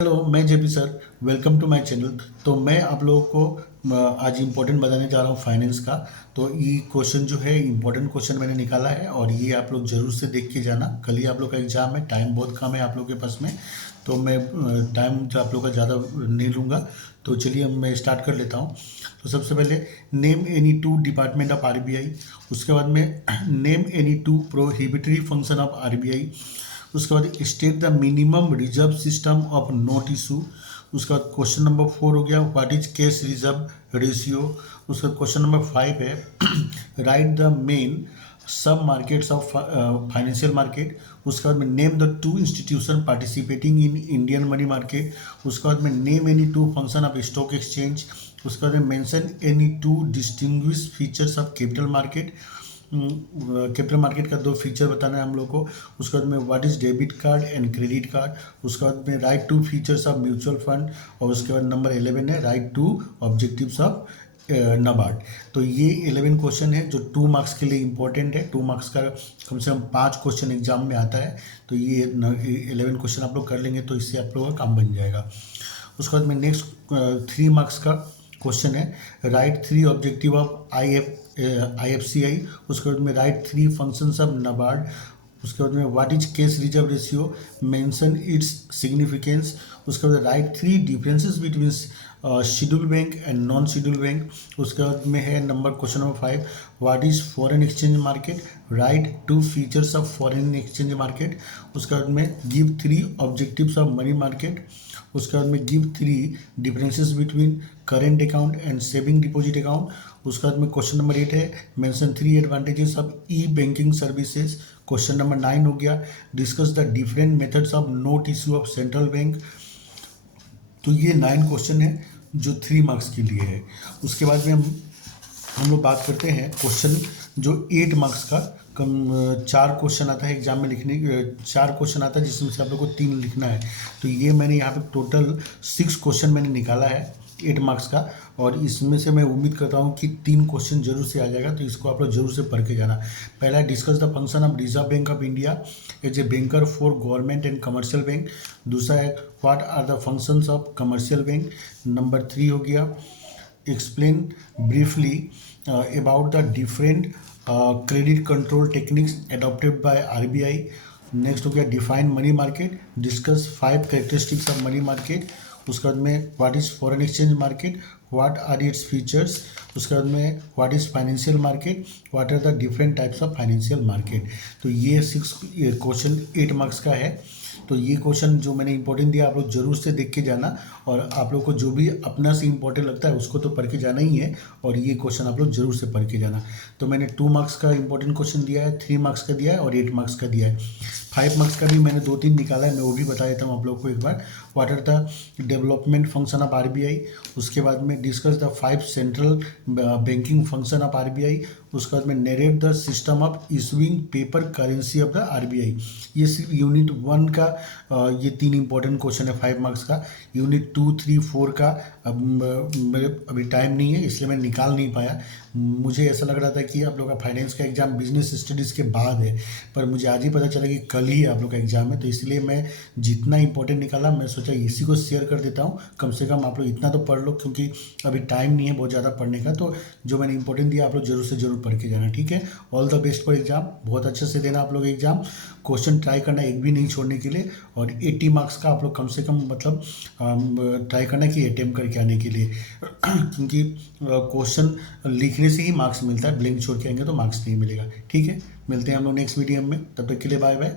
Hello, मैं JP sir. Welcome to my channel. तो मैं आप लोगों को आज इम्पोर्टेंट बताने जा रहा हूँ फाइनेंस का। तो ये क्वेश्चन जो है इम्पोर्टेंट क्वेश्चन मैंने निकाला है और ये आप लोग ज़रूर से देख के जाना। कल ही आप लोग का एग्ज़ाम है, टाइम बहुत कम है आप लोग के पास में। तो मैं टाइम जो आप लोग का ज़्यादा नहीं लूँगा। तो चलिए अब मैं स्टार्ट कर लेता हूँ। तो सबसे पहले name any two department of RBI. उसके बाद में name any two prohibitory function of RBI. उसके बाद state the minimum reserve system of note issue. उसका क्वेश्चन नंबर 4 हो गया, what is cash reserve ratio. उसका क्वेश्चन नंबर 5 है राइट द मेन सब मार्केट्स ऑफ फाइनेंशियल मार्केट। उसके बाद में name the two institution participating in Indian money market. उसके बाद में name any two function of stock exchange. उसके बाद में mention any two distinguish features of capital market. Capital market का दो फीचर बताना है हम लोग को। उसके बाद में what is debit card and credit card. उसके बाद में write two features of mutual fund. और उसके बाद नंबर 11 है write two objectives of NABARD. तो ये 11 क्वेश्चन है जो 2 मार्क्स के लिए इंपॉर्टेंट है। 2 मार्क्स का कम से कम 5 क्वेश्चन एग्जाम में आता है। तो ये 11 क्वेश्चन आप लोग कर लेंगे तो इससे आप लोगों का काम बन जाएगा। उसके बाद में नेक्स्ट 3 मार्क्स का क्वेश्चन है राइट 3 ऑब्जेक्टिव ऑफ IFCI। उसके बाद में राइट 3 फंक्शंस ऑफ नाबार्ड। उसके बाद में what is cash reserve ratio, mention its significance. उसके बाद right 3 differences between schedule bank and non schedule bank. उसके बाद में है number question number 5, what is foreign exchange market, right 2 features of foreign exchange market. उसके बाद में give 3 objectives of money market. उसके बाद में give 3 differences between current account and saving deposit account. उसके बाद में क्वेश्चन नंबर 8 है mention 3 advantages of E banking services. Question number 9 हो गया discuss the different methods of note issue of central bank. तो ये 9 क्वेश्चन है जो 3 मार्क्स के लिए है। उसके बाद में हम लोग बात करते हैं क्वेश्चन जो 8 मार्क्स का। कम 4 क्वेश्चन आता है एग्जाम में लिखने, 4 क्वेश्चन आता है जिसमें से आप लोग को 3 लिखना है। तो ये मैंने यहाँ पे टोटल 6 क्वेश्चन मैंने निकाला है 8 मार्क्स का। और इसमें से मैं उम्मीद करता हूँ कि 3 क्वेश्चन जरूर से आ जाएगा। तो इसको आप लोग जरूर से पढ़ के जाना। पहला discuss the function of Reserve Bank of India as a banker for government and commercial bank. दूसरा है what are the functions of commercial bank. Number 3 हो गया explain briefly about the different credit control techniques adopted by RBI. Next हो गया define money market, discuss 5 characteristics of money market. उसके बाद में what is foreign exchange market, what are its features. उसके बाद में what is financial market, what are the different types of financial market. तो ये 6 क्वेश्चन 8 मार्क्स का है। तो ये क्वेश्चन जो मैंने इंपॉर्टेंट दिया आप लोग जरूर से देख के जाना। और आप लोग को जो भी अपना से इंपॉर्टेंट लगता है उसको तो पढ़ के जाना ही है। और ये क्वेश्चन आप लोग जरूर से पढ़ के जाना। तो मैंने 2 मार्क्स का इंपॉर्टेंट क्वेश्चन दिया है, 3 मार्क्स का दिया है और 8 मार्क्स का दिया है। 5 मार्क्स का भी मैंने 2-3 निकाला है, मैं वो भी बता देता हूँ आप लोग को एक बार। What are the development function of RBI. उसके बाद में discuss the 5 central banking function of RBI. उसके बाद में narrate the system of issuing paper currency of the RBI. ये सिर्फ यूनिट 1 का ये 3 इंपॉर्टेंट क्वेश्चन है 5 मार्क्स का। यूनिट 2, 3, 4 का अब मेरे अभी टाइम नहीं है इसलिए मैं निकाल नहीं पाया। मुझे ऐसा लग रहा था कि आप लोग का फाइनेंस का एग्ज़ाम बिजनेस स्टडीज़ के बाद है, पर मुझे आज ही पता चला कि कल ही आप लोग का एग्ज़ाम है। तो इसलिए मैं जितना इंपॉर्टेंट निकाला मैं सोचा इसी को शेयर कर देता हूँ। कम से कम आप लोग इतना तो पढ़ लो क्योंकि अभी टाइम नहीं है बहुत ज़्यादा पढ़ने का। तो जो मैंने इंपॉर्टेंट दिया आप लोग जरूर से जरूर पढ़ के जाना, ठीक है। All the best for exam, बहुत अच्छे से देना आप लोग एग्जाम। क्वेश्चन ट्राई करना एक भी नहीं छोड़ने के लिए। और 80 मार्क्स का आप लोग कम से कम मतलब ट्राई करना कि अटेम्प्ट करके आने के लिए क्योंकि क्वेश्चन लिखने से ही मार्क्स मिलता है, ब्लैंक छोड़ के आएंगे तो मार्क्स नहीं मिलेगा, ठीक है। मिलते हैं हम लोग नेक्स्ट वीडियो में, तब तक के लिए बाय बाय।